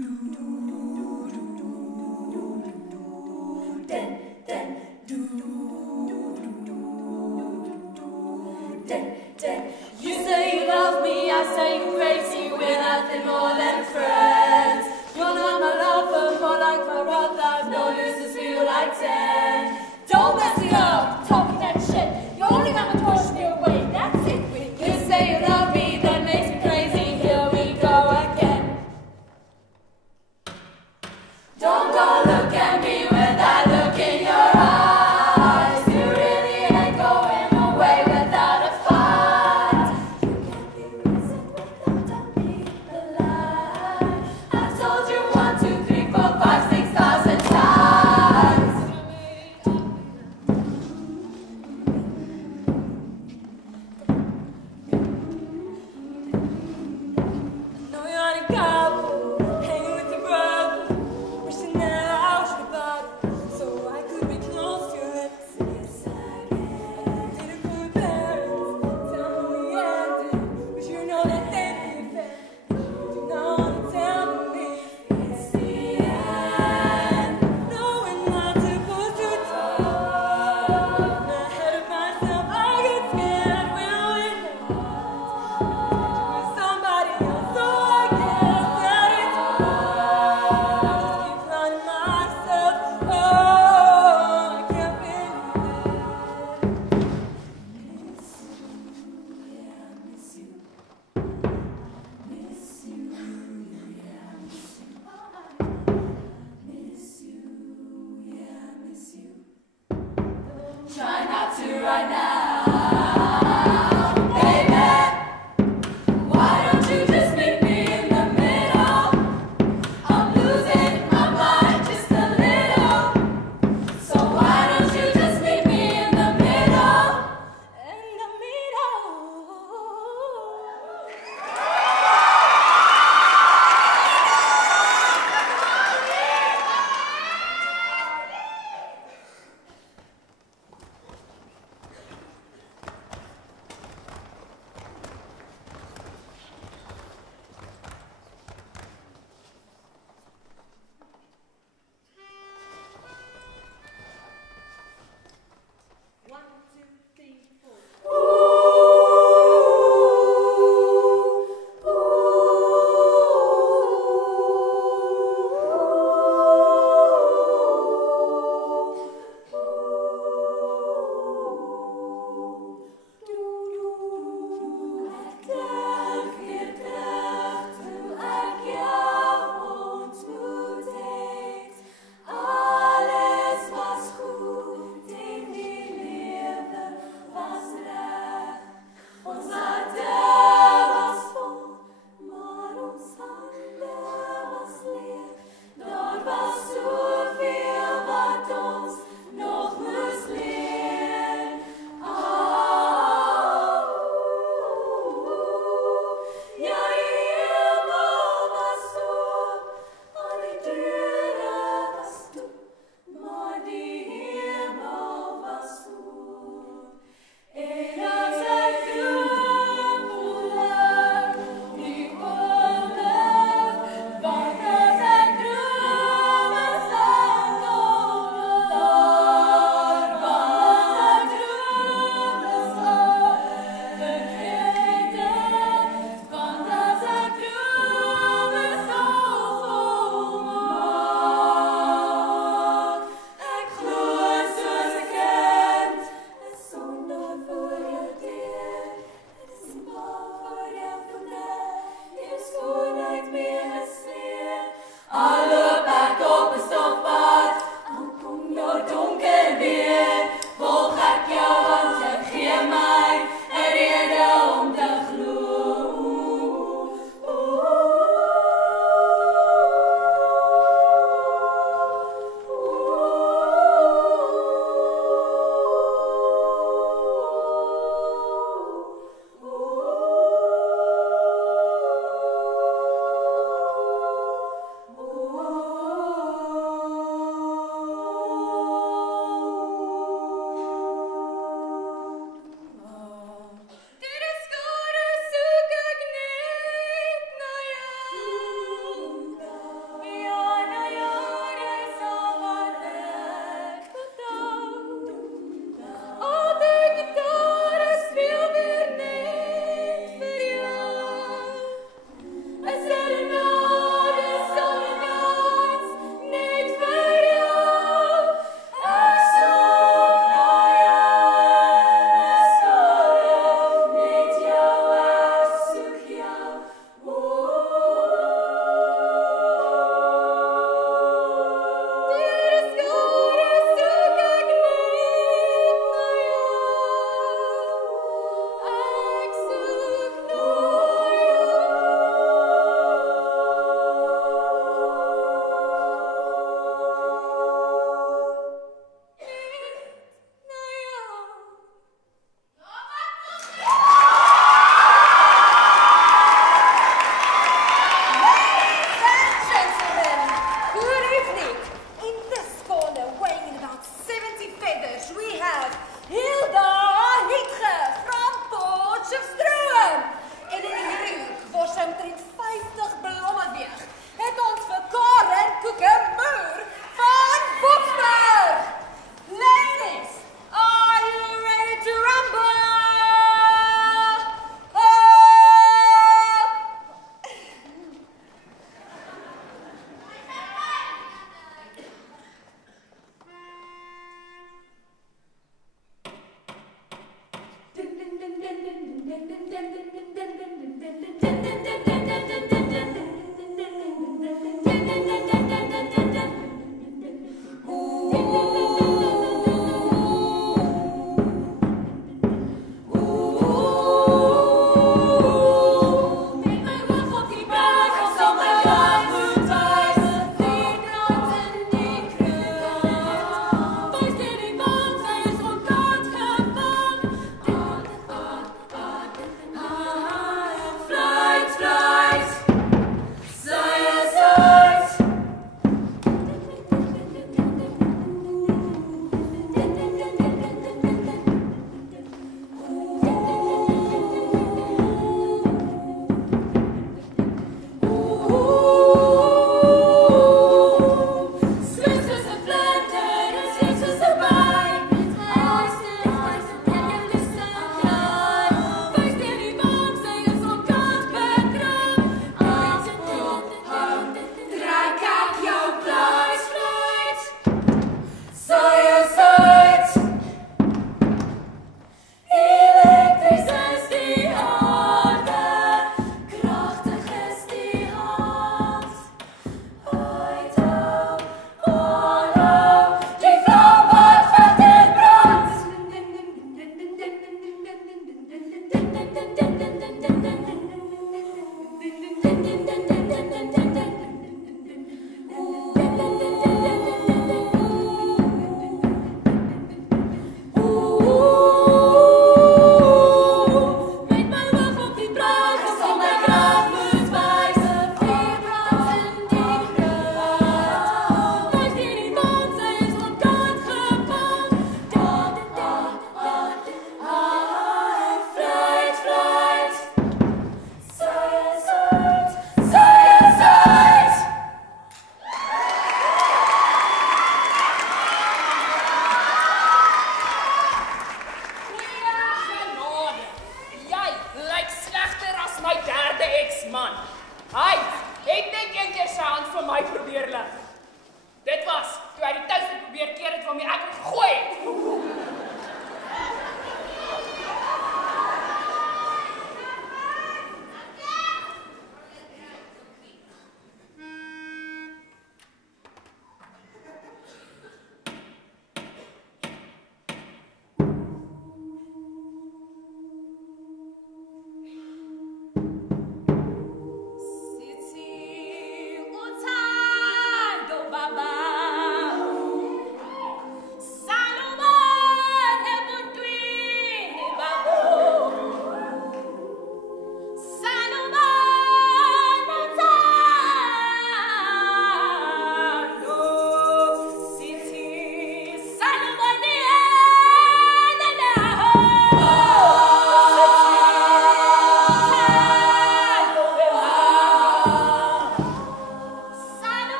You say you love me, I say you're crazy, we're nothing more than friends. You're not my lover, more like my brother, I've known you since we were like 10. Don't mess it up, talking that shit, you're only gonna push me away, that's it. You say you love me, that makes me crazy, here we go again. Don't go look at me with that look in your eyes, you really ain't going away without a fight. You can't be reasoned without telling me the lie. I've told you 1, 2, 3, 4, 5, 6,000 times. I know you're on a couple, hanging with your brother, wishing that I was your body, so I could be close to your lips. Yes, I did. Did it for my parents, tell me we ended, but you know that they'd be offended. You know what tell me it's the end. Knowing not supposed to talk, I'm ahead of myself, I get scared when we're not with somebody else, so I guess that it's wrong. I just keep finding myself, oh, I can't believe it. Miss you, yeah, I miss you. Miss you, yeah, I miss you. Miss you, yeah, I miss you. Try not to right now, baby. Why don't you just meet me in the middle? I'm losing my mind just a little. So why don't you just meet me in the middle? In the middle.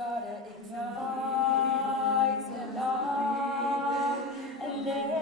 gotta ignite the love and let